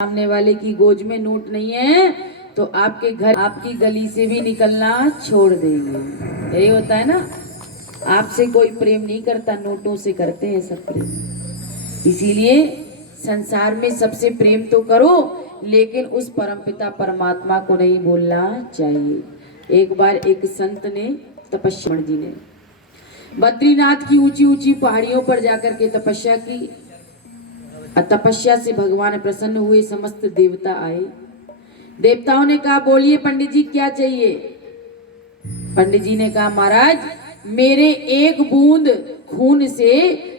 सामने वाले की गोज में नोट नहीं है तो आपके घर आपकी गली से भी निकलना छोड़ देंगे। यही होता है ना, आपसे कोई प्रेम नहीं करता, नोटों से करते हैं सब प्रेम। इसीलिए संसार में सबसे प्रेम तो करो, लेकिन उस परमपिता परमात्मा को नहीं भूलना चाहिए। एक बार एक संत ने तपस्या जी ने बद्रीनाथ की ऊंची ऊंची पहाड़ियों पर जाकर के तपस्या की। तपस्या से भगवान प्रसन्न हुए, समस्त देवता आए। देवताओं ने कहा बोलिए पंडित जी क्या चाहिए। पंडित जी ने कहा महाराज मेरे एक बूंद खून से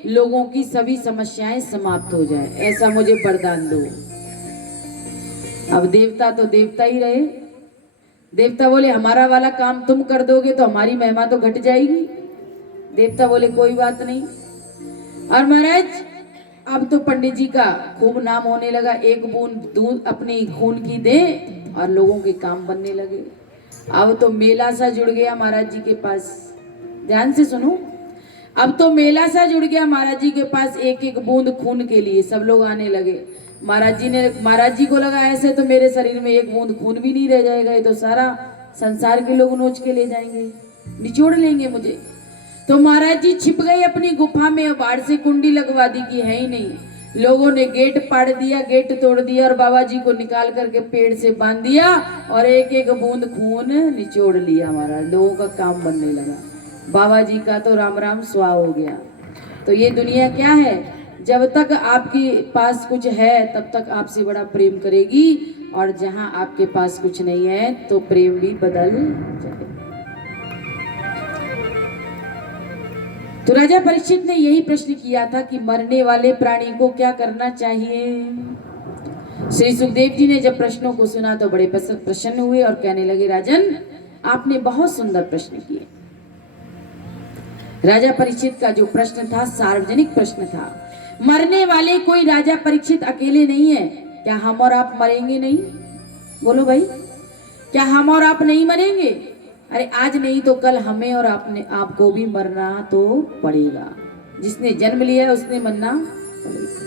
लोगों की सभी समस्याएं समाप्त हो जाए, ऐसा मुझे वरदान दो। अब देवता तो देवता ही रहे। देवता बोले हमारा वाला काम तुम कर दोगे तो हमारी महिमा तो घट जाएगी। देवता बोले कोई बात नहीं। और महाराज अब तो पंडित जी का खूब नाम होने लगा, एक बूंद दूध अपनी खून की दे और लोगों के काम बनने लगे। अब तो मेला सा जुड़ गया महाराज जी के पास। ध्यान से सुनो, अब तो मेला सा जुड़ गया महाराज जी के पास, एक एक बूंद खून के लिए सब लोग आने लगे। महाराज जी को लगा ऐसे तो मेरे शरीर में एक बूंद खून भी नहीं रह जाएगा, ये तो सारा संसार के लोग नोच के ले जाएंगे, निचोड़ लेंगे मुझे। तो महाराज जी छिप गए अपनी गुफा में और बाहर से कुंडी लगवा दी कि है ही नहीं। लोगों ने गेट पाड़ दिया, गेट तोड़ दिया और बाबा जी को निकाल करके पेड़ से बांध दिया और एक एक बूंद खून निचोड़ लिया। महाराज लोगों का काम बनने लगा। बाबा जी का तो राम राम स्वाहा हो गया। तो ये दुनिया क्या है, जब तक आपके पास कुछ है तब तक आपसे बड़ा प्रेम करेगी, और जहां आपके पास कुछ नहीं है तो प्रेम भी बदल जाए। तो राजा परीक्षित ने यही प्रश्न किया था कि मरने वाले प्राणी को क्या करना चाहिए। श्री सुखदेव जी ने जब प्रश्नों को सुना तो बड़े प्रसन्न हुए और कहने लगे राजन आपने बहुत सुंदर प्रश्न किए। राजा परीक्षित का जो प्रश्न था सार्वजनिक प्रश्न था। मरने वाले कोई राजा परीक्षित अकेले नहीं है। क्या हम और आप मरेंगे नहीं? बोलो भाई, क्या हम और आप नहीं मरेंगे? अरे आज नहीं तो कल हमें और आपको भी मरना तो पड़ेगा। जिसने जन्म लिया है उसने मरना पड़ेगा।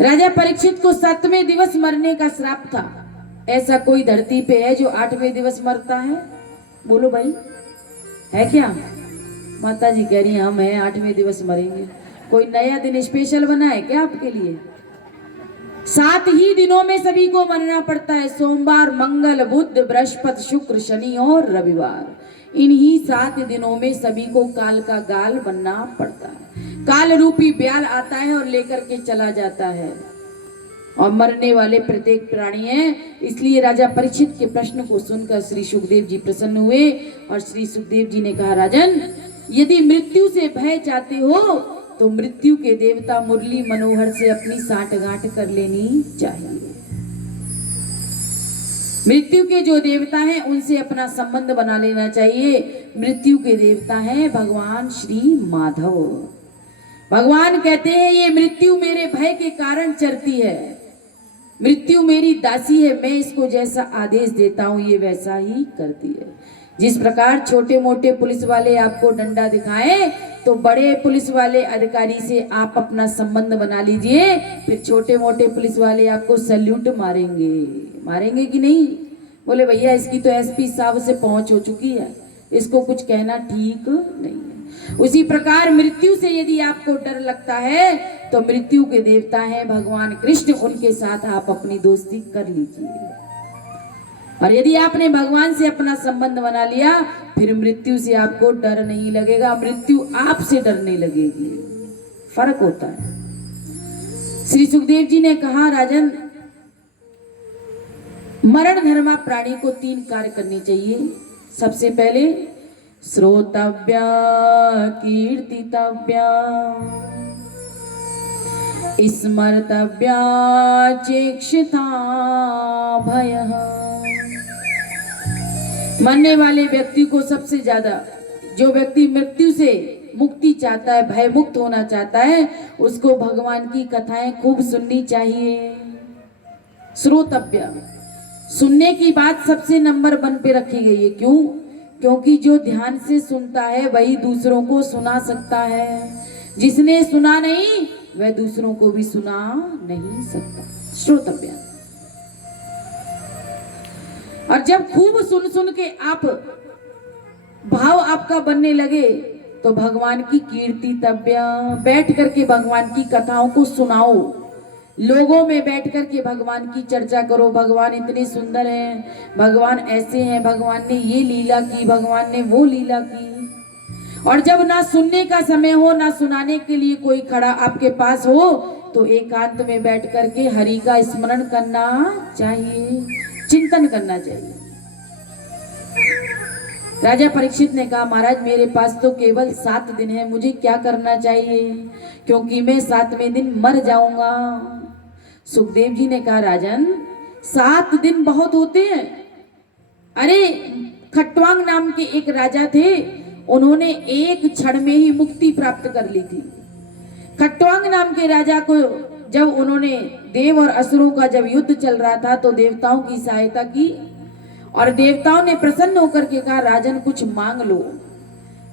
राजा परीक्षित को 7वें दिवस मरने का श्राप था। ऐसा कोई धरती पे है जो 8वें दिवस मरता है? बोलो भाई, है क्या? माता जी कह रही हम हैं 8वें दिवस मरेंगे। कोई नया दिन स्पेशल बना है क्या आपके लिए? 7 ही दिनों में सभी को मरना पड़ता है। सोमवार, मंगल, बुध, बृहस्पति, शुक्र, शनि और रविवार। इन्हीं 7 दिनों में सभी को काल का गाल बनना पड़ता है। काल रूपी ब्याल आता है और लेकर के चला जाता है, और मरने वाले प्रत्येक प्राणी हैं। इसलिए राजा परीक्षित के प्रश्न को सुनकर श्री सुखदेव जी प्रसन्न हुए और श्री सुखदेव जी ने कहा राजन यदि मृत्यु से भय चाहते हो तो मृत्यु के देवता मुरली मनोहर से अपनी साठगांठ कर लेनी चाहिए। मृत्यु के जो देवता हैं उनसे अपना संबंध बना लेना चाहिए। मृत्यु के देवता हैं भगवान श्री माधव। भगवान कहते हैं ये मृत्यु मेरे भय के कारण चरती है, मृत्यु मेरी दासी है, मैं इसको जैसा आदेश देता हूं ये वैसा ही करती है। जिस प्रकार छोटे मोटे पुलिस वाले आपको डंडा दिखाएं तो बड़े पुलिस वाले अधिकारी से आप अपना संबंध बना लीजिए, फिर छोटे मोटे पुलिस वाले आपको सैल्यूट मारेंगे। मारेंगे कि नहीं? बोले भैया इसकी तो एसपी साहब से पहुंच हो चुकी है, इसको कुछ कहना ठीक नहीं है। उसी प्रकार मृत्यु से यदि आपको डर लगता है तो मृत्यु के देवता हैं भगवान कृष्ण, उनके साथ आप अपनी दोस्ती कर लीजिए। और यदि आपने भगवान से अपना संबंध बना लिया फिर मृत्यु से आपको डर नहीं लगेगा, मृत्यु आपसे डरने लगेगी। फर्क होता है। श्री सुखदेव जी ने कहा राजन मरण धर्मा प्राणी को 3 कार्य करने चाहिए। सबसे पहले श्रोतव्या कीर्तितव्या स्मर्तव्या चेक्षिता भयः। मरने वाले व्यक्ति को सबसे ज्यादा, जो व्यक्ति मृत्यु से मुक्ति चाहता है, भय मुक्त होना चाहता है, उसको भगवान की कथाएं खूब सुननी चाहिए। श्रोतव्य, सुनने की बात सबसे नंबर 1 पे रखी गई है। क्यों? क्योंकि जो ध्यान से सुनता है वही दूसरों को सुना सकता है। जिसने सुना नहीं वह दूसरों को भी सुना नहीं सकता। श्रोतव्य। और जब खूब सुन सुन के आप भाव आपका बनने लगे तो भगवान की कीर्ति तव्य, बैठ करके भगवान की कथाओं को सुनाओ, लोगों में बैठ करके भगवान की चर्चा करो। भगवान इतने सुंदर हैं, भगवान ऐसे हैं, भगवान ने ये लीला की, भगवान ने वो लीला की। और जब ना सुनने का समय हो, ना सुनाने के लिए कोई खड़ा आपके पास हो, तो एकांत में बैठ करके हरि का स्मरण करना चाहिए, चिंतन करना चाहिए। राजा परीक्षित ने कहा, महाराज मेरे पास तो केवल 7 दिन है, मुझे क्या करना चाहिए, क्योंकि मैं 7वें दिन मर जाऊंगा। सुखदेव जी ने कहा, राजन 7 दिन बहुत होते हैं। अरे खट्वांग नाम के एक राजा थे, उन्होंने एक क्षण में ही मुक्ति प्राप्त कर ली थी। खट्वांग नाम के राजा को जब उन्होंने देव और असुरों का जब युद्ध चल रहा था तो देवताओं की सहायता की, और देवताओं ने प्रसन्न होकर के कहा, राजन कुछ मांग लो।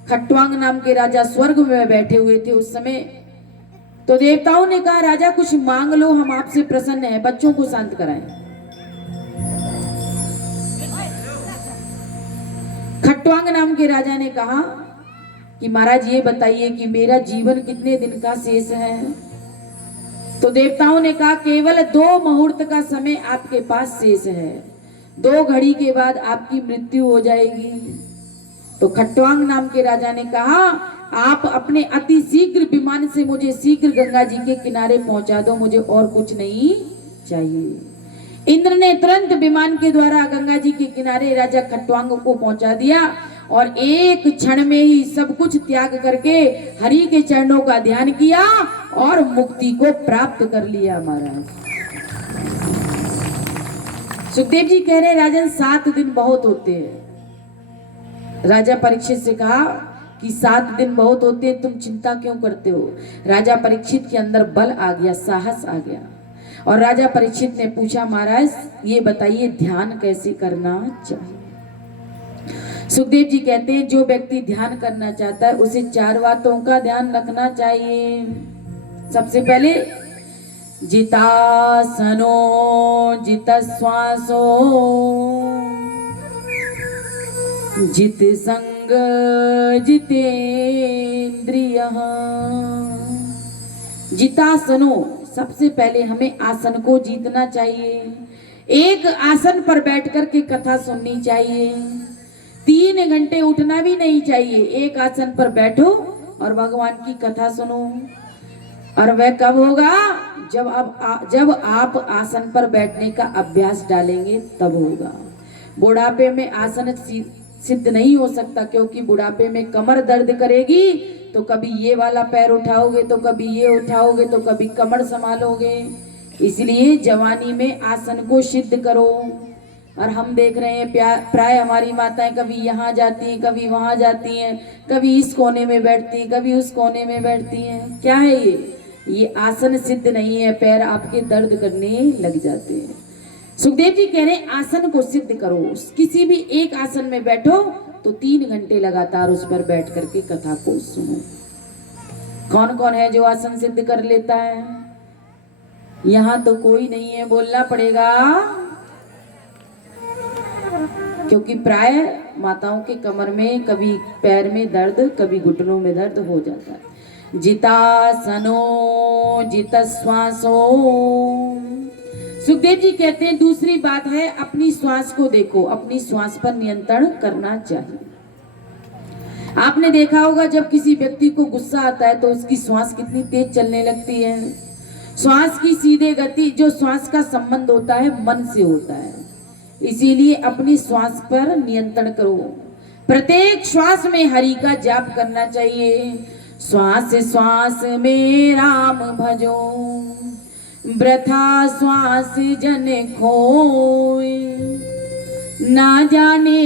खट्वांग नाम के राजा स्वर्ग में बैठे हुए थे उस समय, तो देवताओं ने कहा, राजा कुछ मांग लो, हम आपसे प्रसन्न हैं, बच्चों को शांत कराएं। खट्वांग नाम के राजा ने कहा कि महाराज ये बताइए कि मेरा जीवन कितने दिन का शेष है। तो देवताओं ने कहा, केवल 2 मुहूर्त का समय आपके पास शेष है, 2 घड़ी के बाद आपकी मृत्यु हो जाएगी। तो खट्वांग नाम के राजा ने कहा, आप अपने अति शीघ्र विमान से मुझे शीघ्र गंगा जी के किनारे पहुंचा दो, मुझे और कुछ नहीं चाहिए। इंद्र ने तुरंत विमान के द्वारा गंगा जी के किनारे राजा खट्वांग को पहुंचा दिया, और एक क्षण में ही सब कुछ त्याग करके हरि के चरणों का ध्यान किया और मुक्ति को प्राप्त कर लिया। महाराज सुखदेव जी कह रहे, राजन 7 दिन बहुत होते हैं। राजा परीक्षित से कहा कि 7 दिन बहुत होते हैं, तुम चिंता क्यों करते हो। राजा परीक्षित के अंदर बल आ गया, साहस आ गया, और राजा परीक्षित ने पूछा, महाराज ये बताइए ध्यान कैसे करना चाहिए। सुखदेव जी कहते हैं, जो व्यक्ति ध्यान करना चाहता है उसे 4 बातों का ध्यान रखना चाहिए। सबसे पहले जितासनो जितश्वासो जित संग जितेंद्रियः। जितासनो, सबसे पहले हमें आसन को जीतना चाहिए। एक आसन पर बैठ कर के कथा सुननी चाहिए। 3 घंटे उठना भी नहीं चाहिए, एक आसन पर बैठो और भगवान की कथा सुनो। और वह कब होगा, जब आप आसन पर बैठने का अभ्यास डालेंगे तब होगा। बुढ़ापे में आसन सिद्ध नहीं हो सकता, क्योंकि बुढ़ापे में कमर दर्द करेगी, तो कभी ये वाला पैर उठाओगे तो कभी ये उठाओगे तो कभी कमर संभालोगे। इसलिए जवानी में आसन को सिद्ध करो। और हम देख रहे हैं प्राय हमारी माताएं कभी यहाँ जाती हैं, कभी वहां जाती हैं, कभी इस कोने में बैठती हैं, कभी उस कोने में बैठती हैं। क्या है ये आसन सिद्ध नहीं है, पैर आपके दर्द करने लग जाते हैं। सुखदेव जी कह रहे हैं, आसन को सिद्ध करो। किसी भी एक आसन में बैठो तो 3 घंटे लगातार उस पर बैठ करके कथा को सुनो। कौन कौन है जो आसन सिद्ध कर लेता है? यहाँ तो कोई नहीं है, बोलना पड़ेगा, क्योंकि प्राय माताओं के कमर में, कभी पैर में दर्द, कभी घुटनों में दर्द हो जाता है। जितासनो जितश्वासो। सुखदेव जी कहते हैं, दूसरी बात है अपनी श्वास को देखो, अपनी श्वास पर नियंत्रण करना चाहिए। आपने देखा होगा जब किसी व्यक्ति को गुस्सा आता है तो उसकी श्वास कितनी तेज चलने लगती है। श्वास की सीधे गति, जो श्वास का संबंध होता है मन से होता है, इसीलिए अपनी श्वास पर नियंत्रण करो। प्रत्येक श्वास में हरि का जाप करना चाहिए। श्वास श्वास में राम भजो, वृथा श्वास जन खोए, ना जाने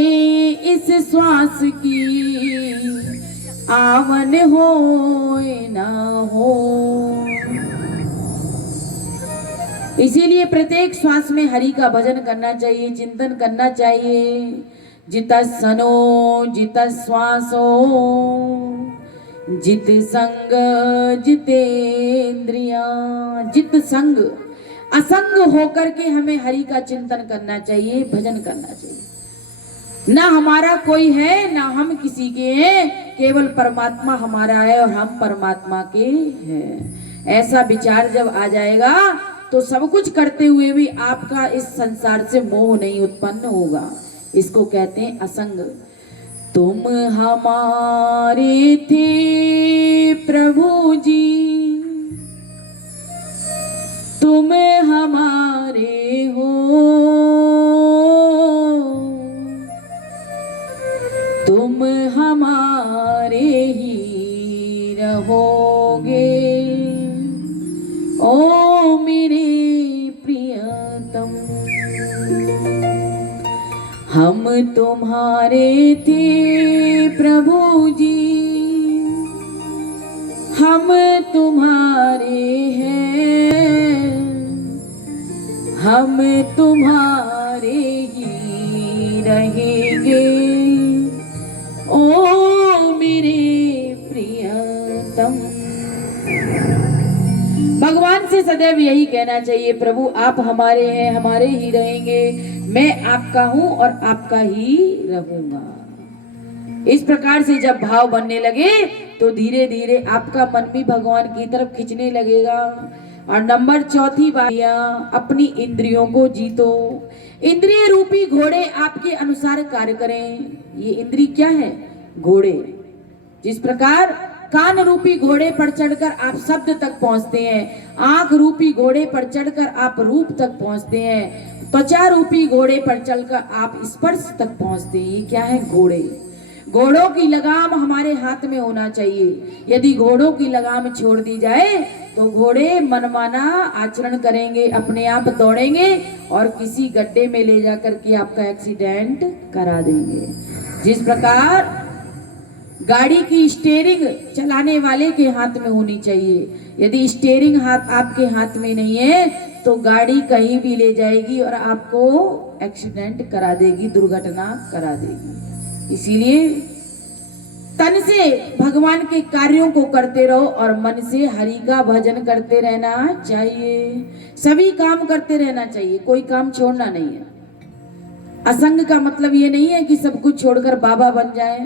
इस श्वास की आवन होए ना हो। इसीलिए प्रत्येक श्वास में हरि का भजन करना चाहिए, चिंतन करना चाहिए। जितसनो जितश्वासो जित संग जितेंद्रिया। जित संग, असंग होकर के हमें हरि का चिंतन करना चाहिए, भजन करना चाहिए। ना हमारा कोई है, ना हम किसी के हैं, केवल परमात्मा हमारा है और हम परमात्मा के हैं। ऐसा विचार जब आ जाएगा तो सब कुछ करते हुए भी आपका इस संसार से मोह नहीं उत्पन्न होगा। इसको कहते हैं असंग। तुम हमारे थे प्रभु जी, तुम हमारे हो, तुम हमारे ही रहोगे, ओ मेरे प्रियतम। हम तुम्हारे थे प्रभु जी, हम तुम्हारे हैं, हम तुम्हारे ही रहेंगे, ओ मेरे प्रियतम। भगवान से सदैव यही कहना चाहिए, प्रभु आप हमारे हैं, हमारे ही रहेंगे, मैं आपका हूं और आपका ही रहूंगा। इस प्रकार से जब भाव बनने लगे तो धीरे धीरे आपका मन भी भगवान की तरफ खींचने लगेगा। और नंबर चौथी बात, अपनी इंद्रियों को जीतो। इंद्रिय रूपी घोड़े आपके अनुसार कार्य करें। ये इंद्रिय क्या है? घोड़े। जिस प्रकार कान रूपी घोड़े पर चढ़कर आप शब्द तक पहुंचते हैं, आंख रूपी घोड़े पर चढ़कर आप रूप तक पहुंचते हैं, त्वचा रूपी घोड़े पर चलकर आप स्पर्श तक पहुंचते हैं। ये क्या है? घोड़े। घोड़ों की लगाम हमारे हाथ में होना चाहिए। यदि घोड़ों की लगाम छोड़ दी जाए तो घोड़े मनमाना आचरण करेंगे, अपने आप दौड़ेंगे और किसी गड्ढे में ले जाकर के आपका एक्सीडेंट करा देंगे। जिस प्रकार गाड़ी की स्टीयरिंग चलाने वाले के हाथ में होनी चाहिए। यदि स्टीयरिंग हाथ आपके हाथ में नहीं है तो गाड़ी कहीं भी ले जाएगी और आपको एक्सीडेंट करा देगी, दुर्घटना करा देगी। इसीलिए तन से भगवान के कार्यों को करते रहो और मन से हरि का भजन करते रहना चाहिए। सभी काम करते रहना चाहिए, कोई काम छोड़ना नहीं है। असंग का मतलब ये नहीं है कि सब कुछ छोड़कर बाबा बन जाए।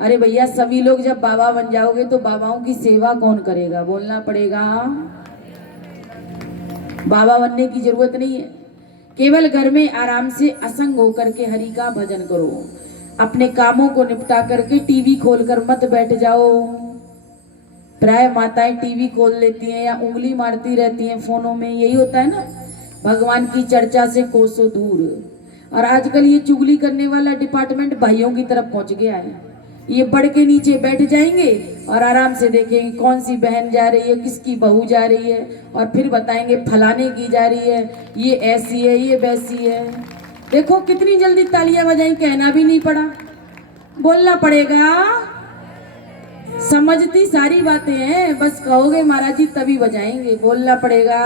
अरे भैया, सभी लोग जब बाबा बन जाओगे तो बाबाओं की सेवा कौन करेगा? बोलना पड़ेगा। बाबा बनने की जरूरत नहीं है। केवल घर में आराम से असंग होकर के हरि का भजन करो। अपने कामों को निपटा करके टीवी खोलकर मत बैठ जाओ। प्राय माताएं टीवी खोल लेती हैं या उंगली मारती रहती हैं फोनों में। यही होता है ना, भगवान की चर्चा से कोसों दूर। और आजकल ये चुगली करने वाला डिपार्टमेंट भाइयों की तरफ पहुंच गया है। ये बड़ के नीचे बैठ जाएंगे और आराम से देखेंगे कौन सी बहन जा रही है, किसकी बहू जा रही है, और फिर बताएंगे फलाने की जा रही है, ये ऐसी है, ये वैसी है। देखो कितनी जल्दी तालियां बजाई, कहना भी नहीं पड़ा, बोलना पड़ेगा। समझती सारी बातें हैं, बस कहोगे महाराज जी तभी बजाएंगे, बोलना पड़ेगा।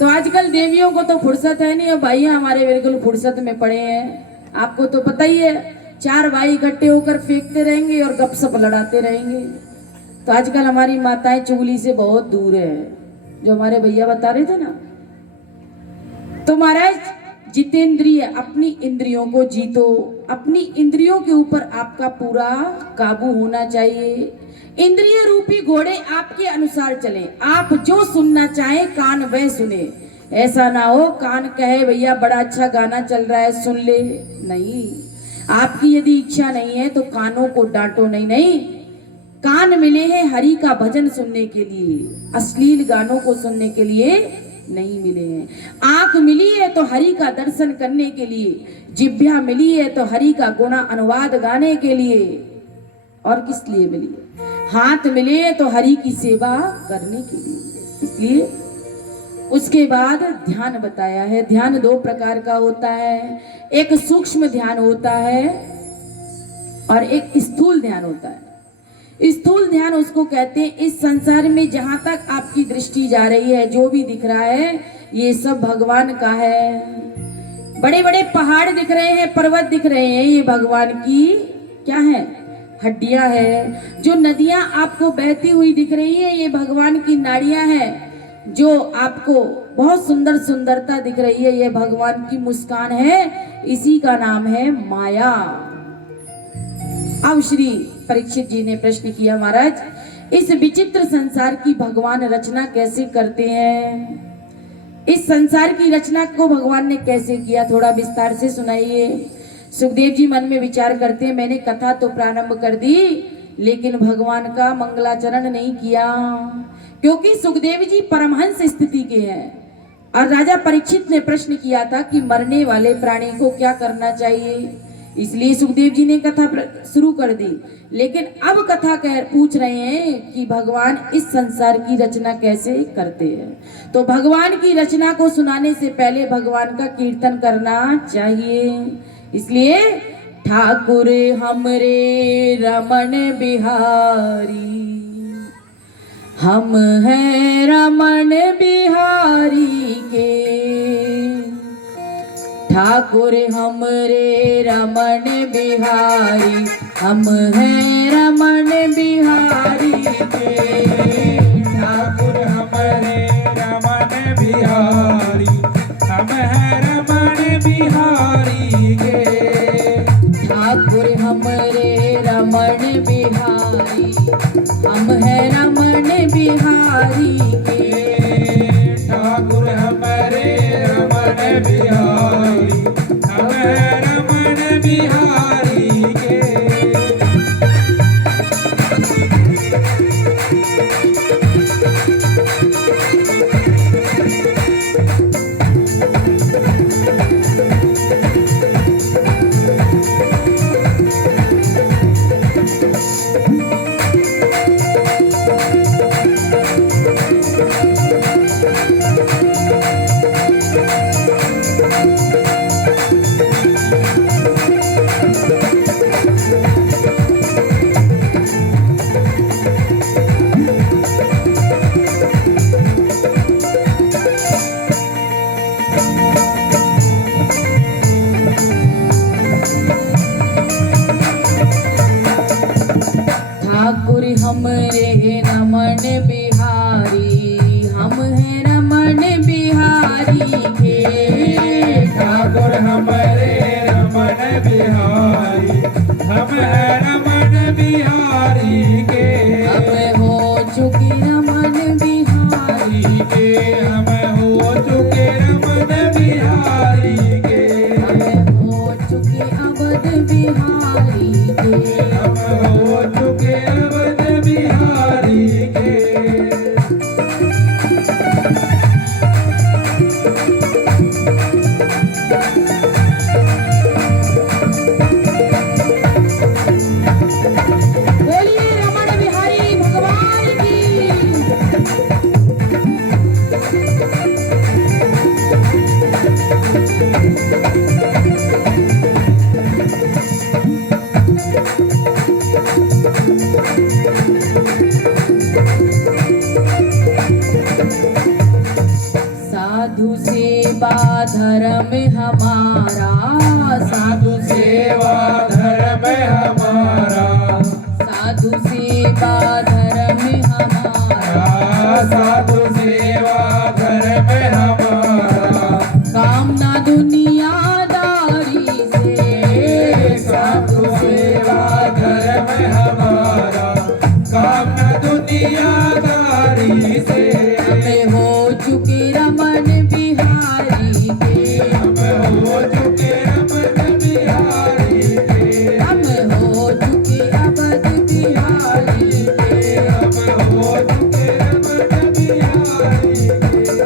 तो आजकल देवियों को तो फुर्सत है नहीं और भाई हमारे बिल्कुल फुर्सत में पड़े हैं। आपको तो पता ही है, 4 भाई इकट्ठे होकर फेंकते रहेंगे और गपशप लड़ाते रहेंगे। तो आजकल हमारी माताएं चुगली से बहुत दूर है, जो हमारे भैया बता रहे थे ना। तो महाराज जितेंद्रिय, अपनी इंद्रियों को जीतो। अपनी इंद्रियों के ऊपर आपका पूरा काबू होना चाहिए। इंद्रिय रूपी घोड़े आपके अनुसार चले। आप जो सुनना चाहे कान वह सुने। ऐसा ना हो कान कहे भैया बड़ा अच्छा गाना चल रहा है सुन ले, नहीं। आपकी यदि इच्छा नहीं है तो कानों को डांटो नहीं। नहीं, कान मिले हैं हरि का भजन सुनने के लिए, अश्लील गानों को सुनने के लिए नहीं मिले हैं। आंख मिली है तो हरि का दर्शन करने के लिए, जिह्वा मिली है तो हरि का गुणा अनुवाद गाने के लिए, और किस लिए मिली है? हाथ मिले है तो हरि की सेवा करने के लिए। इसलिए उसके बाद ध्यान बताया है। ध्यान 2 प्रकार का होता है, एक सूक्ष्म ध्यान होता है और एक स्थूल ध्यान होता है। स्थूल ध्यान उसको कहते हैं इस संसार में जहां तक आपकी दृष्टि जा रही है, जो भी दिख रहा है ये सब भगवान का है। बड़े बड़े पहाड़ दिख रहे हैं, पर्वत दिख रहे हैं, ये भगवान की क्या है? हड्डियां है। जो नदियां आपको बहती हुई दिख रही है ये भगवान की नाड़ियां हैं। जो आपको बहुत सुंदर सुंदरता दिख रही है, यह भगवान की मुस्कान है, इसी का नाम है माया। अब श्री परीक्षित जी ने प्रश्न किया, महाराज इस विचित्र संसार की भगवान रचना कैसे करते हैं? इस संसार की रचना को भगवान ने कैसे किया, थोड़ा विस्तार से सुनाइए। सुखदेव जी मन में विचार करते हैं, मैंने कथा तो प्रारंभ कर दी लेकिन भगवान का मंगलाचरण नहीं किया, क्योंकि सुखदेव जी परमहंस स्थिति के हैं और राजा परीक्षित ने प्रश्न किया था कि मरने वाले प्राणी को क्या करना चाहिए, इसलिए सुखदेव जी ने कथा शुरू कर दी। लेकिन अब कथा पूछ रहे हैं कि भगवान इस संसार की रचना कैसे करते हैं। तो भगवान की रचना को सुनाने से पहले भगवान का कीर्तन करना चाहिए, इसलिए ठाकुर हमरे रमन बिहारी, हम हैं रमन बिहारी के, ठाकुर हमरे रमन बिहारी, हम हैं रमन बिहारी के, ठाकुर हमरे रमन बिहारी, हम हैं रमन बिहारी के, ठाकुर हमरे रमन बिहारी, हम हैं रमन बिहारी के, ठाकुर हमरे रमन बिहारी, हम हैं रमन बिहारी के। ठाकुर हमरे रमन बिहारी, हम हैं रमन बिहारी के, ठाकुर हमरे रमन बिहारी, हम हैं रमन बिहारी के, हम हो चुके रमन बिहारी के हम हो चुके रमन बिहारी के, हम हो चुके अवध बिहारी के, हम हो चुके अवध बिहारी के। बोलिए रमन बिहारी भगवान की। साधु सेवा धर्म हमारा, साधु सेवा धर्म हमारा, साधु सेवा धर्म हमारा, साधु सेवा धर्म हमारा, कामना दुनियादारी से, साधु सेवा धर्म हमारा, कामना दुनियादारी से, हमें हो चुके रमन बिहारी के, हम हो चुके रमन बिहारी के, हम हो चुके अवध बिहारी के, हम हो चुके रमन बिहारी के।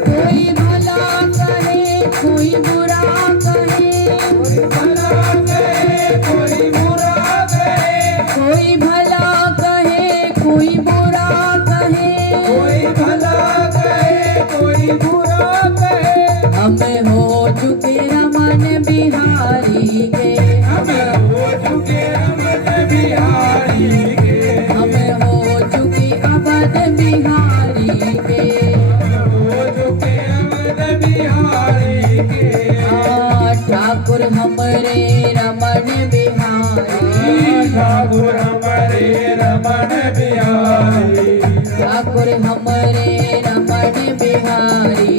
कोई भला कहे कोई बुरा कहे, कोई भला कहे कोई बुरा कहे, कोई भला कहे कोई बुरा कहे, कोई भला कहे कोई बुरा कहे, हम हो चुके रमन बिहारी के, हम हो चुके रमन बिहारी के, हम हो चुके अवध बिहारी के, हम हो चुके अवध बिहारी के। ठाकुर हमरे रमन बिहारी, ठाकुर हमरे रमन बिहारी, ठाकुर हमरे रमन बिहारी,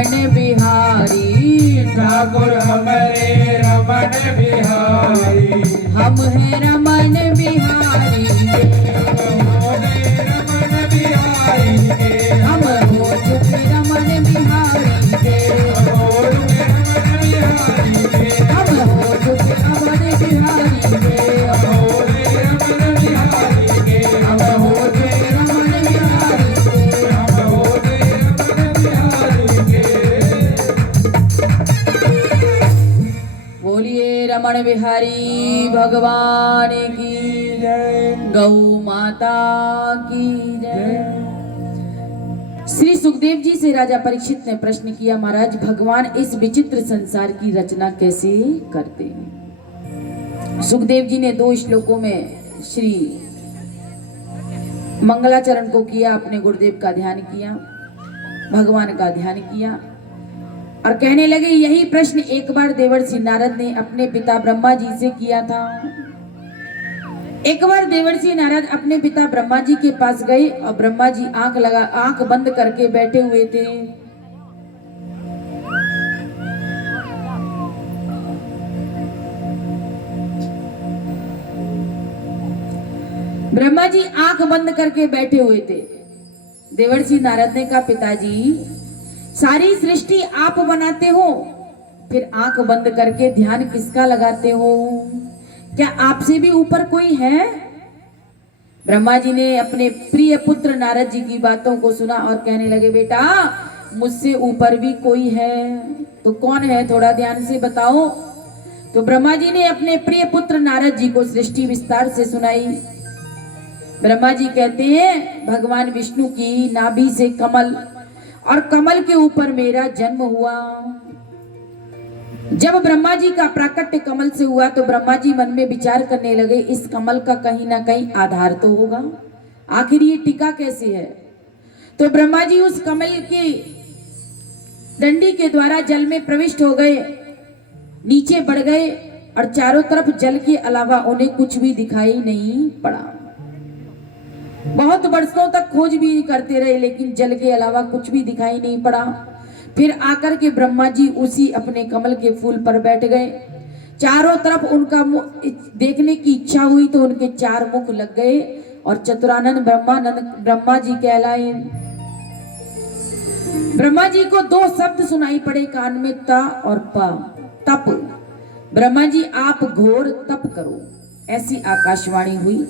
रमन बिहारी, ठाकुर हमारे रमन बिहारी, हम हैं रमन बिहारी के, रमन बिहारी के, हम हो चुके रमन बिहारी के, हम हो चुके रमन बिहारी के, हम हो चुके रमन बिहारी के। बोलिए रमण बिहारी भगवान की जय, गौ माता की जय। श्री सुखदेव जी से राजा परीक्षित ने प्रश्न किया, महाराज भगवान इस विचित्र संसार की रचना कैसे करते हैं? सुखदेव जी ने 2 श्लोकों में श्री मंगलाचरण को किया, अपने गुरुदेव का ध्यान किया, भगवान का ध्यान किया और कहने लगे यही प्रश्न एक बार देवर्षि नारद ने अपने पिता ब्रह्मा जी से किया था। एक बार देवर्षि नारद अपने पिता ब्रह्मा जी के पास गए और ब्रह्मा जी आंख बंद करके बैठे हुए थे। ब्रह्मा जी आंख बंद करके बैठे हुए थे। देवर्षि नारद ने कहा, पिताजी सारी सृष्टि आप बनाते हो, फिर आंख बंद करके ध्यान किसका लगाते हो? क्या आपसे भी ऊपर कोई है? ब्रह्मा जी ने अपने प्रिय पुत्र नारद जी की बातों को सुना और कहने लगे, बेटा मुझसे ऊपर भी कोई है। तो कौन है, थोड़ा ध्यान से बताओ। तो ब्रह्मा जी ने अपने प्रिय पुत्र नारद जी को सृष्टि विस्तार से सुनाई। ब्रह्मा जी कहते हैं, भगवान विष्णु की नाभि से कमल और कमल के ऊपर मेरा जन्म हुआ। जब ब्रह्मा जी का प्राकट्य कमल से हुआ तो ब्रह्मा जी मन में विचार करने लगे, इस कमल का कहीं ना कहीं आधार तो होगा, आखिर ये टिका कैसे है? तो ब्रह्मा जी उस कमल की डंडी के द्वारा जल में प्रविष्ट हो गए, नीचे बढ़ गए और चारों तरफ जल के अलावा उन्हें कुछ भी दिखाई नहीं पड़ा। बहुत वर्षों तक खोज भी करते रहे लेकिन जल के अलावा कुछ भी दिखाई नहीं पड़ा। फिर आकर के ब्रह्मा जी उसी अपने कमल के फूल पर बैठ गए। चारों तरफ उनका देखने की इच्छा हुई तो उनके 4 मुख लग गए और चतुरानंद ब्रह्मा जी कहलाए। ब्रह्मा जी को 2 शब्द सुनाई पड़े कान में, ता और पा, तप। ब्रह्मा जी आप घोर तप करो, ऐसी आकाशवाणी हुई।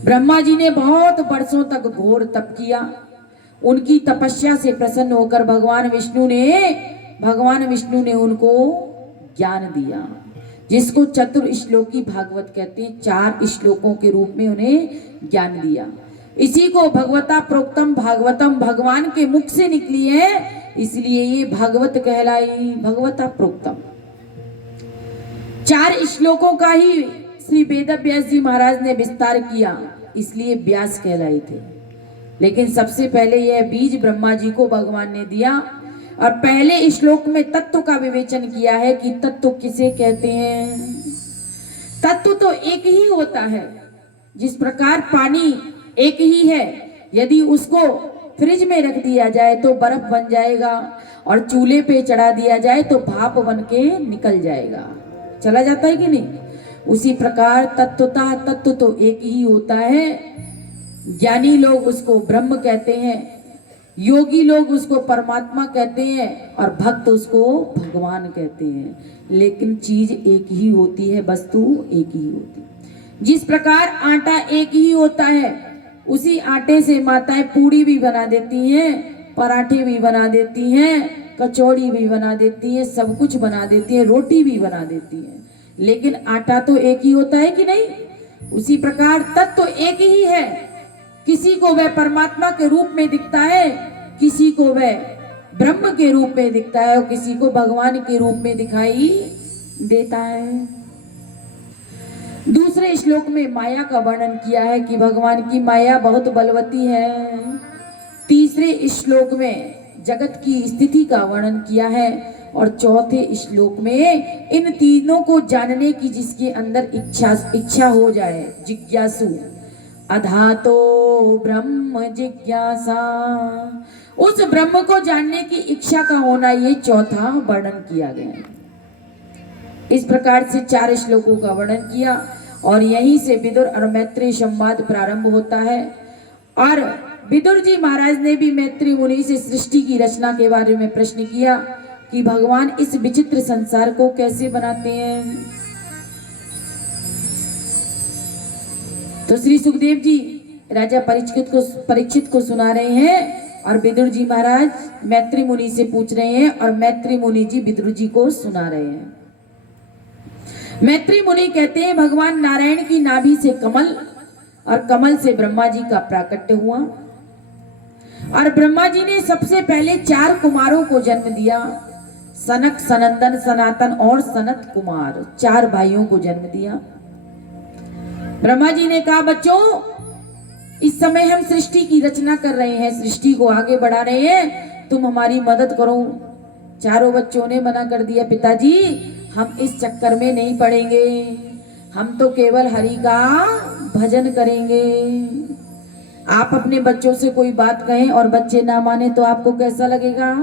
ब्रह्मा जी ने बहुत वर्षों तक घोर तप किया। उनकी तपस्या से प्रसन्न होकर भगवान विष्णु ने उनको ज्ञान दिया, जिसको चतुर श्लोकी भागवत कहते हैं। 4 श्लोकों के रूप में उन्हें ज्ञान दिया। इसी को भगवता प्रोक्तम भागवतम, भगवान के मुख से निकली है, इसलिए ये भागवत कहलाई, भगवता प्रोक्तम। 4 श्लोकों का ही श्री वेद व्यास जी महाराज ने विस्तार किया, इसलिए व्यास कहलाए थे। लेकिन सबसे पहले यह बीज ब्रह्मा जी को भगवान ने दिया और पहले श्लोक में तत्व का विवेचन किया है कि तत्व किसे कहते हैं। तत्व तो एक ही होता है। जिस प्रकार पानी एक ही है, यदि उसको फ्रिज में रख दिया जाए तो बर्फ बन जाएगा और चूल्हे पे चढ़ा दिया जाए तो भाप बन के निकल जाएगा, चला जाता है कि नहीं? उसी प्रकार तत्व तो एक ही होता है। ज्ञानी लोग उसको ब्रह्म कहते हैं, योगी लोग उसको परमात्मा कहते हैं और भक्त उसको भगवान कहते हैं। लेकिन चीज एक ही होती है, वस्तु एक ही होती है। जिस प्रकार आटा एक ही होता है, उसी आटे से माताएं पूड़ी भी बना देती हैं, पराठे भी बना देती हैं, कचौड़ी भी बना देती हैं, सब कुछ बना देती हैं, रोटी भी बना देती हैं। लेकिन आटा तो एक ही होता है कि नहीं? उसी प्रकार तत्व तो एक ही है। किसी को वह परमात्मा के रूप में दिखता है, किसी को वह ब्रह्म के रूप में दिखता है और किसी को भगवान के रूप में दिखाई देता है। दूसरे श्लोक में माया का वर्णन किया है कि भगवान की माया बहुत बलवती है। तीसरे श्लोक में जगत की स्थिति का वर्णन किया है और चौथे श्लोक में इन तीनों को जानने की जिसके अंदर इच्छा हो जाए, जिज्ञासु, अधातो ब्रह्म जिज्ञासा, उस ब्रह्म को जानने की इच्छा का होना, ये चौथा वर्णन किया गया है। इस प्रकार से 4 श्लोकों का वर्णन किया और यहीं से विदुर और मैत्रेय संवाद प्रारंभ होता है। और विदुर जी महाराज ने भी मैत्रेय मुनि से सृष्टि की रचना के बारे में प्रश्न किया कि भगवान इस विचित्र संसार को कैसे बनाते हैं। तो श्री सुखदेव जी राजा परीक्षित को सुना रहे हैं और विदुर जी महाराज मैत्रेय मुनि से पूछ रहे हैं और मैत्रेय मुनि जी विदुर जी को सुना रहे हैं। मैत्रेय मुनि कहते हैं भगवान नारायण की नाभि से कमल और कमल से ब्रह्मा जी का प्राकट्य हुआ और ब्रह्मा जी ने सबसे पहले 4 कुमारों को जन्म दिया, सनक, सनंदन, सनातन और सनत कुमार, 4 भाइयों को जन्म दिया। ब्रह्मा जी ने कहा बच्चों इस समय हम सृष्टि की रचना कर रहे हैं, सृष्टि को आगे बढ़ा रहे हैं, तुम हमारी मदद करो। चारों बच्चों ने मना कर दिया, पिताजी हम इस चक्कर में नहीं पड़ेंगे, हम तो केवल हरि का भजन करेंगे। आप अपने बच्चों से कोई बात कहें और बच्चे ना माने तो आपको कैसा लगेगा?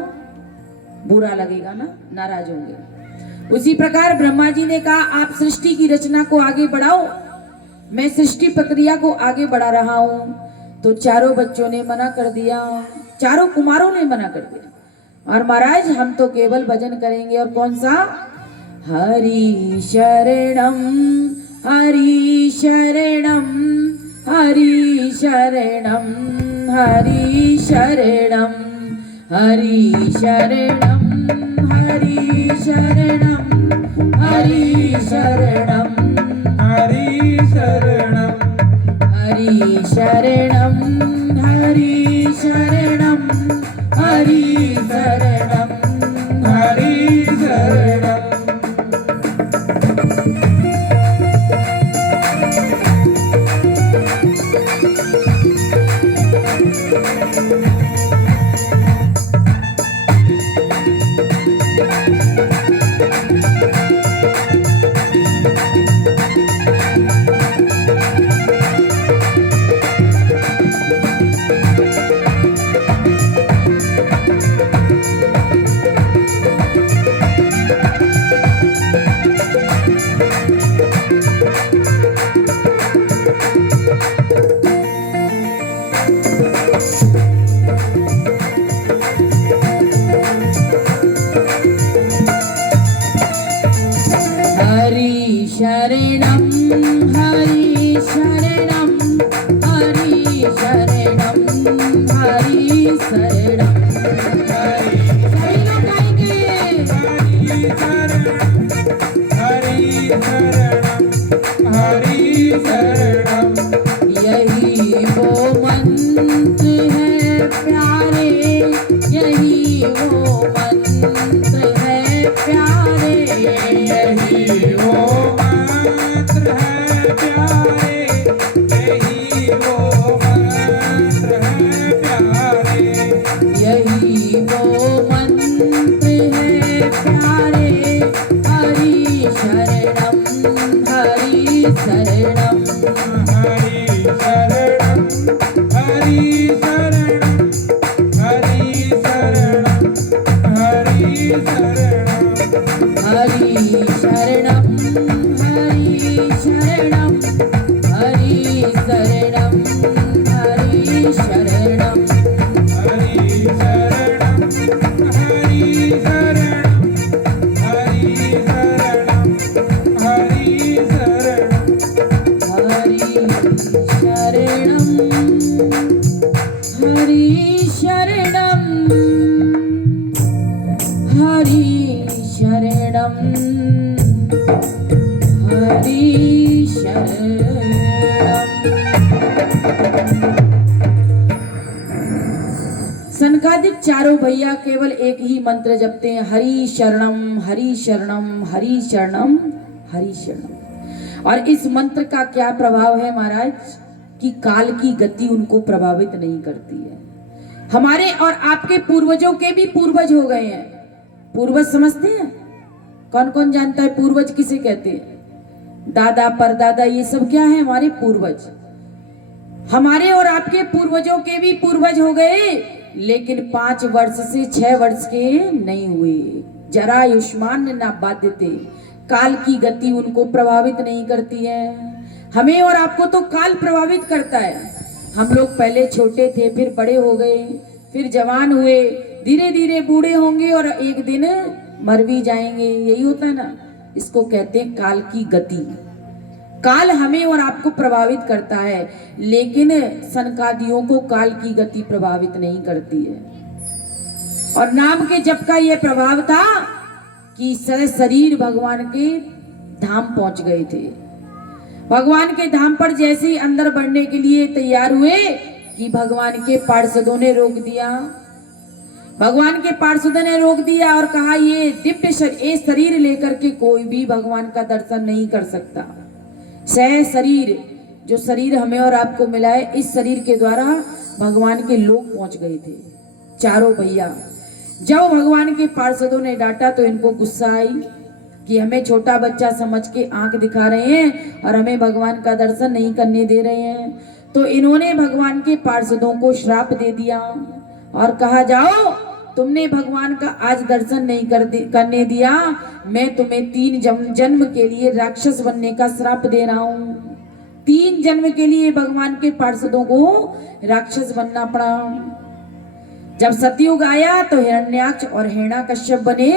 बुरा लगेगा ना, नाराज होंगे। उसी प्रकार ब्रह्मा जी ने कहा आप सृष्टि की रचना को आगे बढ़ाओ, मैं सृष्टि प्रक्रिया को आगे बढ़ा रहा हूं। तो चारों बच्चों ने मना कर दिया, चारों कुमारों ने मना कर दिया और महाराज हम तो केवल भजन करेंगे। और कौन सा? हरि शरणम हरि शरणम हरि शरणम हरि शरणम हरि शरणम हरि शरणम हरि शरणम हरि शरणम हरि शरणम हरि शरणम हरि शरणम हरि शरणम। सनकादिक चारों भैया केवल एक ही मंत्र जपते हैं, हरि शरणम हरि शरणम हरि शरणम हरि शरणम। और इस मंत्र का क्या प्रभाव है महाराज कि काल की गति उनको प्रभावित नहीं करती है। हमारे और आपके पूर्वजों के भी पूर्वज हो गए हैं। पूर्वज समझते हैं? कौन कौन जानता है पूर्वज किसे कहते हैं? दादा परदादा ये सब क्या है? हमारे पूर्वज। हमारे और आपके पूर्वजों के भी पूर्वज हो गए, लेकिन 5 वर्ष से 6 वर्ष के नहीं हुए। जरा आयुष्मान ना बाध्य थे, काल की गति उनको प्रभावित नहीं करती है। हमें और आपको तो काल प्रभावित करता है। हम लोग पहले छोटे थे, फिर बड़े हो गए, फिर जवान हुए, धीरे धीरे बूढ़े होंगे और एक दिन मर भी जाएंगे। यही होता है ना, इसको कहते हैं काल की गति। काल हमें और आपको प्रभावित करता है, लेकिन सनकादियों को काल की गति प्रभावित नहीं करती है। और नाम के जप का यह प्रभाव था कि शरीर भगवान के धाम पहुंच गए थे। भगवान के धाम पर जैसे ही अंदर बढ़ने के लिए तैयार हुए कि भगवान के पार्षदों ने रोक दिया। भगवान के पार्षदों ने रोक दिया और कहा, ये दिव्य शरीर लेकर के कोई भी भगवान का दर्शन नहीं कर सकता। सह शरीर, जो शरीर हमें और आपको मिला है, इस शरीर के द्वारा भगवान के लोग पहुंच गए थे, चारों भैया। जब भगवान के पार्षदों ने डांटा तो इनको गुस्सा आई कि हमें छोटा बच्चा समझ के आंख दिखा रहे हैं और हमें भगवान का दर्शन नहीं करने दे रहे हैं। तो इन्होंने भगवान के पार्षदों को श्राप दे दिया और कहा, जाओ, तुमने भगवान का आज दर्शन नहीं करने दिया, मैं तुम्हें 3 जन्म के लिए राक्षस बनने का श्राप दे रहा हूं। 3 जन्म के लिए भगवान के पार्षदों को राक्षस बनना पड़ा। जब सतयुग आया तो हिरण्याक्ष और हिरण्याकश्यप बने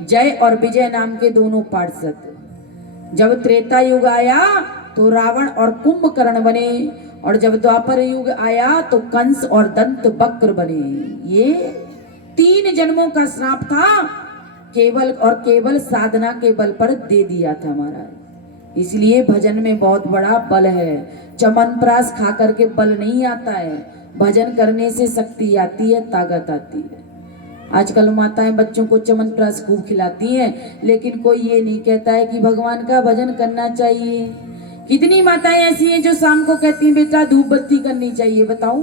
जय और विजय नाम के दोनों पार्षद। जब त्रेता युग आया तो रावण और कुंभकर्ण बने, और जब द्वापर युग आया तो कंस और दंत वक्र बने। ये 3 जन्मों का श्राप था, केवल और केवल साधना के बल पर दे दिया था महाराज। इसलिए भजन में बहुत बड़ा बल है। चमनप्राश खा करके बल नहीं आता है, भजन करने से शक्ति आती है, ताकत आती है। आजकल माताएं बच्चों को चमनप्राश खूब खिलाती हैं, लेकिन कोई ये नहीं कहता है कि भगवान का भजन करना चाहिए। कितनी माताएं ऐसी हैं जो शाम को कहती हैं, बेटा धूप बत्ती करनी चाहिए, बताओ,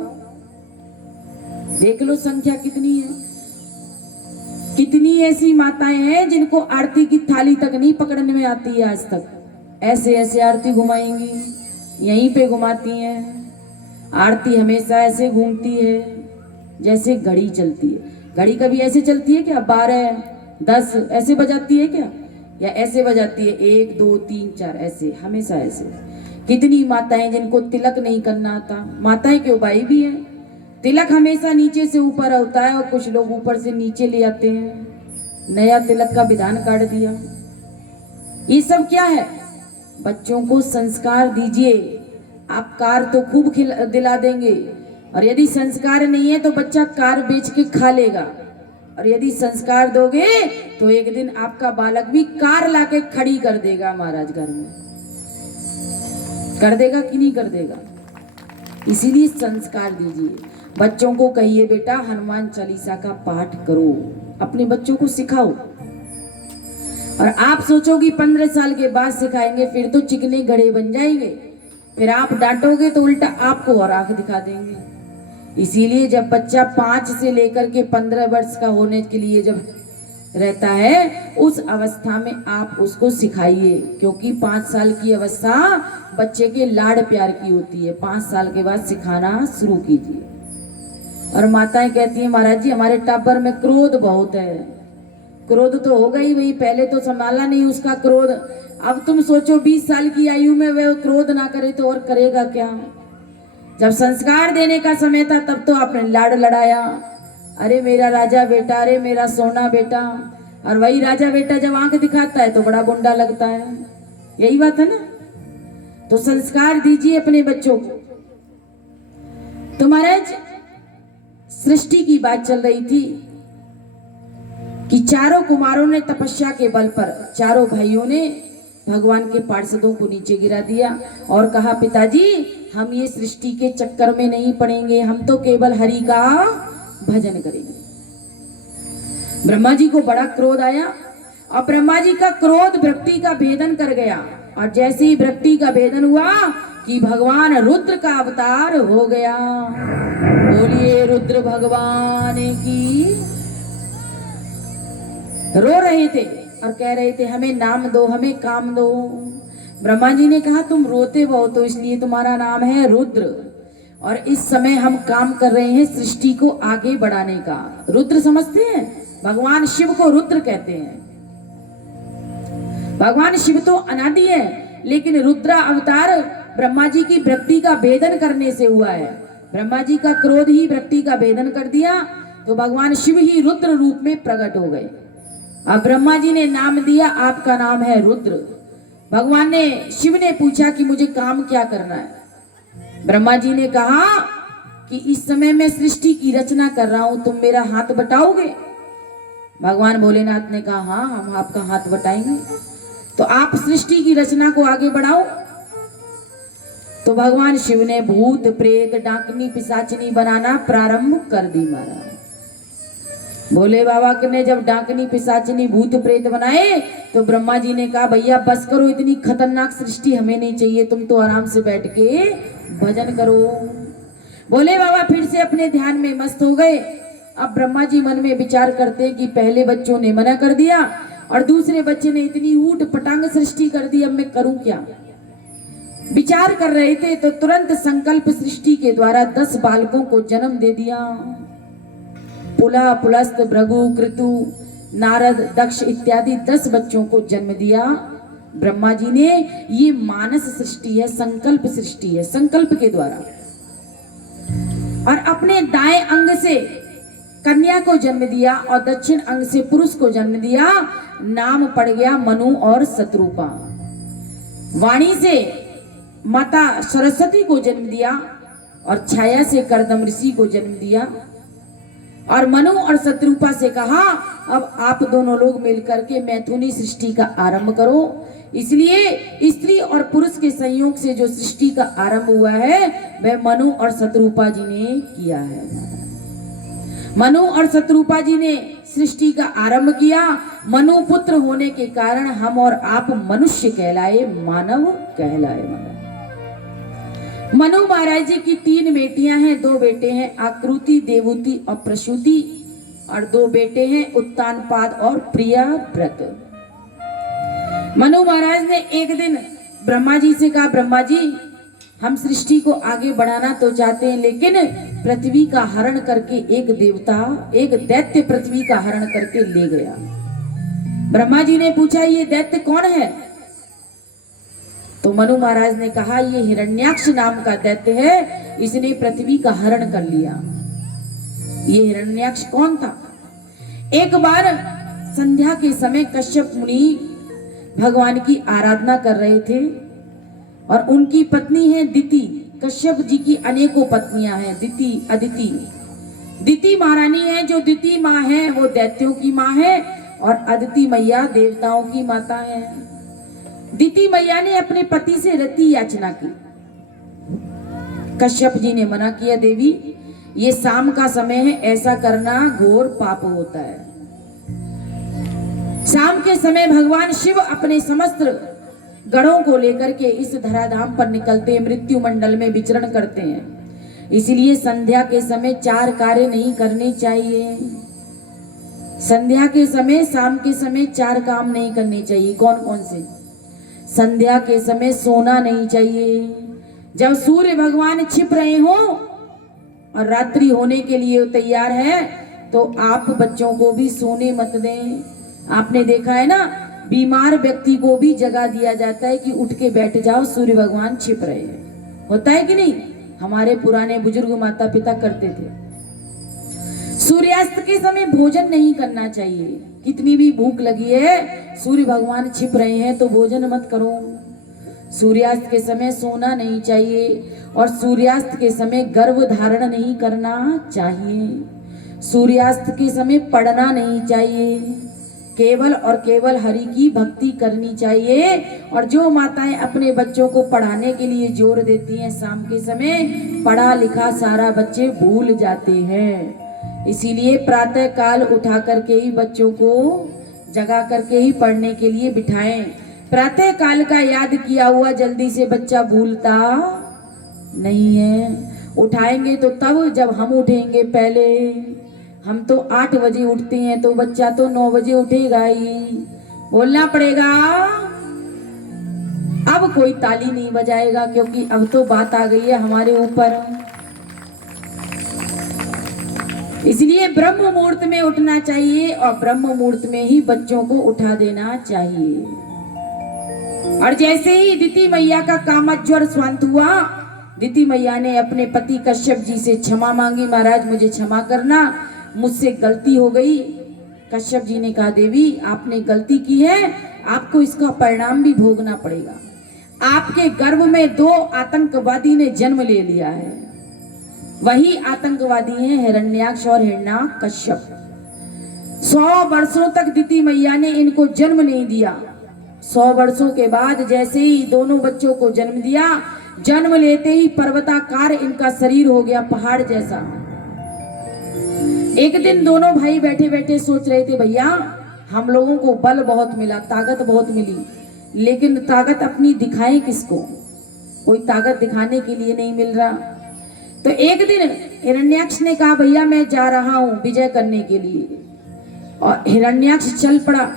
देख लो संख्या कितनी है। कितनी ऐसी माताएं हैं जिनको आरती की थाली तक नहीं पकड़ने में आती है आज तक। ऐसे ऐसे आरती घुमाएंगी, यहीं पे घुमाती हैं। आरती हमेशा ऐसे घूमती है जैसे घड़ी चलती है। घड़ी कभी ऐसे चलती है क्या, 12 10 ऐसे बजाती है क्या, या ऐसे बजाती है 1 2 3 4, ऐसे हमेशा ऐसे। कितनी माताएं जिनको तिलक नहीं करना आता। माताएं क्यों, भाई भी है। तिलक हमेशा नीचे से ऊपर होता है और कुछ लोग ऊपर से नीचे ले आते हैं। नया तिलक का विधान काट दिया। ये सब क्या है? बच्चों को संस्कार दीजिए। आप कार तो खूब दिला देंगे, और यदि संस्कार नहीं है तो बच्चा कार बेच के खा लेगा। और यदि संस्कार दोगे तो एक दिन आपका बालक भी कार लाके खड़ी कर देगा महाराज घर में। कर देगा कि नहीं कर देगा? इसीलिए संस्कार दीजिए। बच्चों को कहिए, बेटा हनुमान चालीसा का पाठ करो, अपने बच्चों को सिखाओ। और आप सोचोगे 15 साल के बाद सिखाएंगे, फिर तो चिकने घड़े बन जाएंगे। फिर आप डांटोगे तो उल्टा आपको और आंख दिखा देंगे। इसीलिए जब बच्चा 5 से लेकर के 15 वर्ष का होने के लिए जब रहता है, उस अवस्था में आप उसको सिखाइए, क्योंकि 5 साल की अवस्था बच्चे के लाड़ प्यार की होती है। 5 साल के बाद सिखाना शुरू कीजिए। और माताएं कहती हैं, महाराज जी हमारे टाबर में क्रोध बहुत है। क्रोध तो होगा ही, वही पहले तो संभाला नहीं उसका क्रोध। अब तुम सोचो 20 साल की आयु में वह क्रोध ना करे तो और करेगा क्या? जब संस्कार देने का समय था तब तो आपने लाड़ लड़ाया, अरे मेरा राजा बेटा, अरे मेरा सोना बेटा। और वही राजा बेटा जब आंख दिखाता है तो बड़ा गुंडा लगता है। यही बात है ना? तो संस्कार दीजिए अपने बच्चों को। तो महाराज सृष्टि की बात चल रही थी कि चारों कुमारों ने तपस्या के बल पर, चारों भाइयों ने भगवान के पार्षदों को नीचे गिरा दिया और कहा, पिताजी हम ये सृष्टि के चक्कर में नहीं पड़ेंगे, हम तो केवल हरि का भजन करेंगे। ब्रह्मा जी को बड़ा क्रोध आया और ब्रह्मा जी का क्रोध वृत्ति का भेदन कर गया। और जैसे ही वृत्ति का भेदन हुआ कि भगवान रुद्र का अवतार हो गया। बोलिए रुद्र भगवान की। रो रहे थे और कह रहे थे, हमें नाम दो, हमें काम दो। ब्रह्मा जी ने कहा, तुम रोते बहुत हो इसलिए तुम्हारा नाम है रुद्र। और इस समय हम काम कर रहे हैं सृष्टि को आगे बढ़ाने का। रुद्र समझते हैं? भगवान शिव को रुद्र कहते हैं। भगवान शिव तो अनादि है, लेकिन रुद्र अवतार ब्रह्मा जी की वृत्ति का भेदन करने से हुआ है। ब्रह्मा जी का क्रोध ही वृत्ति का भेदन कर दिया, तो भगवान शिव ही रुद्र रूप में प्रकट हो गए। अब ब्रह्मा जी ने नाम दिया, आपका नाम है रुद्र। भगवान ने, शिव ने पूछा कि मुझे काम क्या करना है। ब्रह्मा जी ने कहा कि इस समय मैं सृष्टि की रचना कर रहा हूं, तुम मेरा हाथ बटाओगे? भगवान भोलेनाथ ने कहा हाँ, हम आपका हाथ बटाएंगे। तो आप सृष्टि की रचना को आगे बढ़ाओ। तो भगवान शिव ने भूत प्रेत डाकनी पिशाचनी बनाना प्रारंभ कर दी महाराज। भोले बाबा ने जब डाकनी पिशाचनी भूत प्रेत बनाए तो ब्रह्मा जी ने कहा भैया बस करो, इतनी खतरनाक सृष्टि हमें नहीं चाहिए, तुम तो आराम से बैठ के भजन करो। भोले बाबा फिर से अपने ध्यान में मस्त हो गए। अब ब्रह्मा जी मन में विचार करते कि पहले बच्चों ने मना कर दिया और दूसरे बच्चे ने इतनी ऊट पटांग सृष्टि कर दी, अब मैं करूं क्या? विचार कर रहे थे तो तुरंत संकल्प सृष्टि के द्वारा 10 बालकों को जन्म दे दिया। पुला, पुलस्त, भृगु, कृतु, नारद, दक्ष इत्यादि 10 बच्चों को जन्म दिया ब्रह्मा जी ने। ये मानस सृष्टि है, संकल्प सृष्टि है, संकल्प के द्वारा। और अपने दाएं अंग से कन्या को जन्म दिया और दक्षिण अंग से पुरुष को जन्म दिया। नाम पड़ गया मनु और शत्रुपा। वाणी से माता सरस्वती को जन्म दिया और छाया से कर्दम ऋषि को जन्म दिया। और मनु और शत्रुपा से कहा अब आप दोनों लोग मिलकर के मैथुनी सृष्टि का आरंभ करो। इसलिए स्त्री और पुरुष के संयोग से जो सृष्टि का आरंभ हुआ है वह मनु और शत्रुपा जी ने किया है। मनु और शत्रुपा जी ने सृष्टि का आरंभ किया। मनु पुत्र होने के कारण हम और आप मनुष्य कहलाए, मानव कहलाए। मनु महाराज जी की 3 बेटियां हैं, 2 बेटे हैं, आकृति, देवूति और प्रसूति, और 2 बेटे हैं, उत्तानपाद और प्रियव्रत। मनु महाराज ने एक दिन ब्रह्मा जी से कहा ब्रह्मा जी हम सृष्टि को आगे बढ़ाना तो चाहते हैं, लेकिन पृथ्वी का हरण करके एक देवता, एक दैत्य पृथ्वी का हरण करके ले गया। ब्रह्मा जी ने पूछा ये दैत्य कौन है? तो मनु महाराज ने कहा ये हिरण्याक्ष नाम का दैत्य है, इसने पृथ्वी का हरण कर लिया। ये हिरण्याक्ष कौन था? एक बार संध्या के समय कश्यप मुनि भगवान की आराधना कर रहे थे और उनकी पत्नी है दिति। कश्यप जी की अनेकों पत्नियां हैं, दिति, अदिति। दिति महारानी है, जो दिति माँ है वो दैत्यों की माँ है और अदिति मैया देवताओं की माता है। दिति मैया ने अपने पति से रति याचना की। कश्यप जी ने मना किया, देवी ये शाम का समय है, ऐसा करना घोर पाप होता है। शाम के समय भगवान शिव अपने समस्त गणों को लेकर के इस धराधाम पर निकलते हैं, मृत्यु मंडल में विचरण करते हैं। इसलिए संध्या के समय 4 कार्य नहीं करने चाहिए। संध्या के समय, शाम के समय 4 काम नहीं करने चाहिए। कौन कौन से? संध्या के समय सोना नहीं चाहिए। जब सूर्य भगवान छिप रहे हो और रात्रि होने के लिए तैयार है तो आप बच्चों को भी सोने मत दें। आपने देखा है ना, बीमार व्यक्ति को भी जगा दिया जाता है कि उठ के बैठ जाओ, सूर्य भगवान छिप रहे हैं। होता है कि नहीं? हमारे पुराने बुजुर्ग माता पिता करते थे। सूर्यास्त के समय भोजन नहीं करना चाहिए। कितनी भी भूख लगी है, सूर्य भगवान छिप रहे हैं तो भोजन मत करो। सूर्यास्त के समय सोना नहीं चाहिए और सूर्यास्त के समय गर्भ धारण नहीं करना चाहिए। सूर्यास्त के समय पढ़ना नहीं चाहिए। केवल और केवल हरि की भक्ति करनी चाहिए। और जो माताएं अपने बच्चों को पढ़ाने के लिए जोर देती हैं शाम के समय, पढ़ा लिखा सारा बच्चे भूल जाते हैं। इसीलिए प्रातः काल उठा करके ही बच्चों को जगा करके ही पढ़ने के लिए बिठाएं। प्रातः काल का याद किया हुआ जल्दी से बच्चा भूलता नहीं है। उठाएंगे तो तब जब हम उठेंगे। पहले हम तो 8 बजे उठते हैं तो बच्चा तो 9 बजे उठेगा ही। बोलना पड़ेगा। अब कोई ताली नहीं बजाएगा क्योंकि अब तो बात आ गई है हमारे ऊपर। इसलिए ब्रह्म मुहूर्त में उठना चाहिए और ब्रह्म मुहूर्त में ही बच्चों को उठा देना चाहिए। और जैसे ही दिति मैया का कामज्वर शांत हुआ, दिति मैया ने अपने पति कश्यप जी से क्षमा मांगी, महाराज मुझे क्षमा करना, मुझसे गलती हो गई। कश्यप जी ने कहा देवी आपने गलती की है, आपको इसका परिणाम भी भोगना पड़ेगा। आपके गर्भ में 2 आतंकवादी ने जन्म ले लिया है, वही आतंकवादी हैं हिरण्याक्ष और हिरण्यकश्यप। 100 वर्षों तक दिति मैया ने इनको जन्म नहीं दिया। 100 वर्षों के बाद जैसे ही दोनों बच्चों को जन्म दिया, जन्म लेते ही पर्वताकार इनका शरीर हो गया, पहाड़ जैसा। एक दिन दोनों भाई बैठे बैठे सोच रहे थे भैया हम लोगों को बल बहुत मिला, ताकत बहुत मिली, लेकिन ताकत अपनी दिखाएं किसको, कोई ताकत दिखाने के लिए नहीं मिल रहा। तो एक दिन हिरण्याक्ष ने कहा भैया मैं जा रहा हूं विजय करने के लिए, और हिरण्याक्ष चल पड़ा।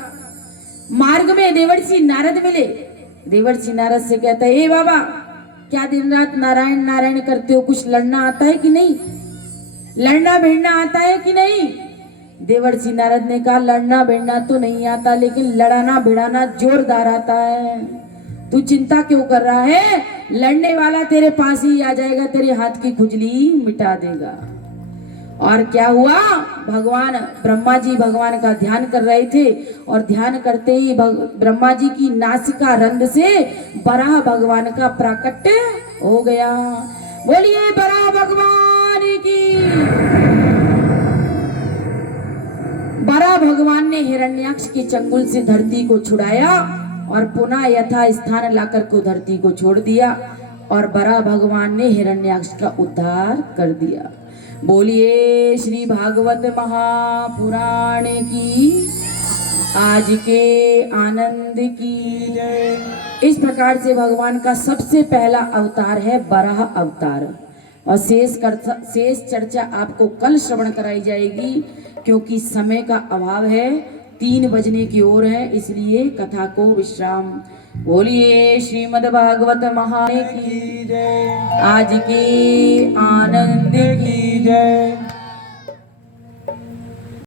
मार्ग में देवर्षि नारद मिले। देवर्षि नारद से कहता है ए बाबा क्या दिन रात नारायण नारायण करते हो, कुछ लड़ना आता है कि नहीं, लड़ना भिड़ना आता है कि नहीं। देवर्षि नारद ने कहा लड़ना भिड़ना तो नहीं आता, लेकिन लड़ाना भिड़ाना जोरदार आता है। तू चिंता क्यों कर रहा है, लड़ने वाला तेरे पास ही आ जाएगा, तेरे हाथ की खुजली मिटा देगा। और क्या हुआ, भगवान ब्रह्मा जी भगवान का ध्यान कर रहे थे, और ध्यान करते ही ब्रह्मा जी की नासिका रंध्र से बराह भगवान का प्राकट्य हो गया। बोलिए बराह भगवान की। बराह भगवान ने हिरण्याक्ष के चंगुल से धरती को छुड़ाया और पुनः यथा स्थान लाकर को धरती को छोड़ दिया, और बराह भगवान ने हिरण्याक्ष का उद्धार कर दिया। बोलिए श्री भागवत महापुराण की आज के आनंद की जय। इस प्रकार से भगवान का सबसे पहला अवतार है बराह अवतार, और शेष चर्चा आपको कल श्रवण कराई जाएगी, क्योंकि समय का अभाव है, 3 बजने की ओर है, इसलिए कथा को विश्राम। बोलिए श्रीमद् भागवत महापुराण की जय, आज के आनंद की जय।